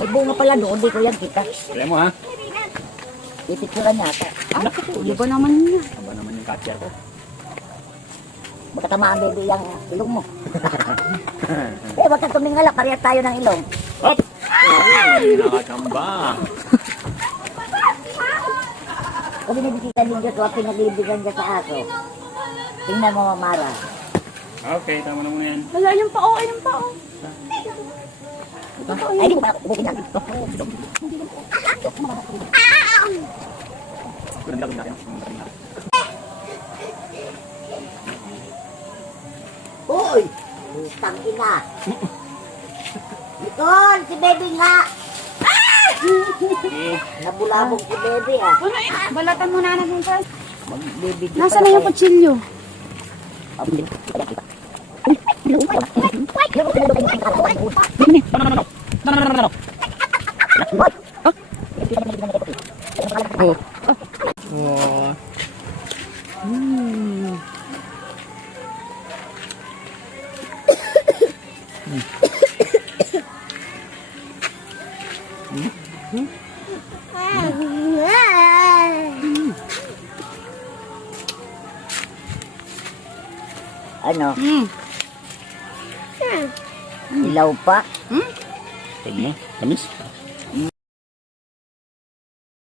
May bunga pala doon, di ko yan kita. Kaya mo ha? Pipicturan niya ata. Iba naman niya. Aba naman yung catcher ko. Baka tamaan baby yung ilong mo. Wag kang tumingala, parehas tayo ng ilong. Hop! Ay, nakachamba. Kung binibigyan din Diyos, huwag pinagbibigyan niya sa aso. Tingnan mo, Mamara. Okay, tama na muna yan. Wala yung pao, ay yung pao. Ay, di ko pa ubukin yan. Uy! Putang ina! Nicole, si baby nga! Nabulabog si baby ah. Balatan mo na natin first. Mag-baby. Nasaan na yung kutsilyo? Oh. Oh. Ano? Ilaw pa? Tignan mo, tamis.